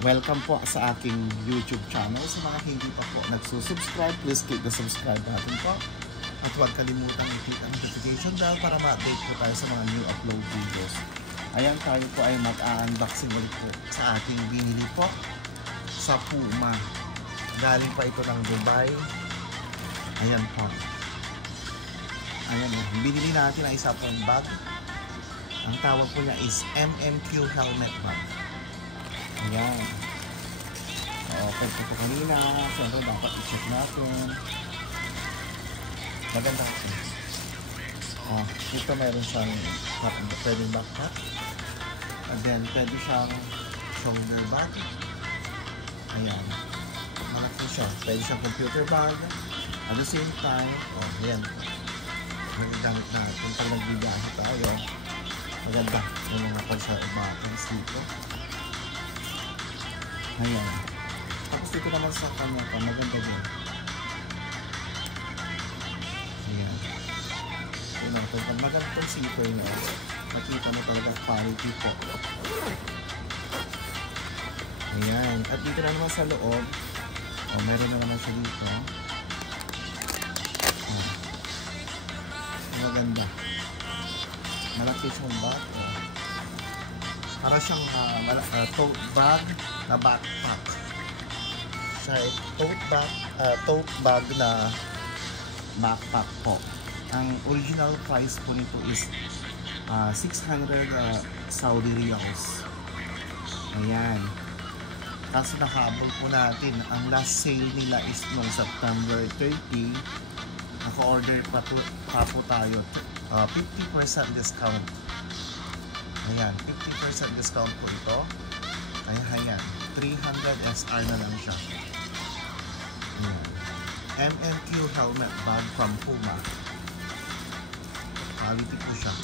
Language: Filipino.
Welcome po sa aking YouTube channel. Sa mga hindi pa po nagsusubscribe, please click the subscribe button po. At huwag kalimutang i-click ang notification bell para ma-update po tayo sa mga new upload videos. Ayan, tayo po ay mag-unboxing ulit po sa ating binili po sa Puma. Galing pa ito ng Dubai. Ayan po. Ayan, binili natin ang isa pong bag. Ang tawag po niya is MMQ helmet bag. Ayan. Okay po kanina. Siyempre dapat i-check natin. Maganda po. Ito meron siyang pwedeng backpack. And then pwede siyang shoulder bag. Ayan. Malaki siya. Pwede siyang computer bag. At the same time, ayan. Nagagamit natin pag nagbibiyahe tayo. Maganda. Yung mga pag sa buttons dito. Ayan. Tapos dito naman sa kanya pa, maganda din. Ayan. Ayan natin. Pag maganda itong zipper nyo, nakita mo talaga quality po. Ayan. At dito na naman sa loob, meron na naman siya dito. Maganda. Malaki siyang bag. Para siyang tote bag na backpack. Siya ay tote bag na backpack po. Ang original price po nito is 600 Saudi Riyals. Ayan. Kaso nakaabol po natin. Ang last sale nila is noong September 30. Naka-order pa po tayo. 50% discount. Ayan, 50% discount po ito. Ayan, 300 SR na lang siya. MMQ helmet bag from Puma. Quality po siya.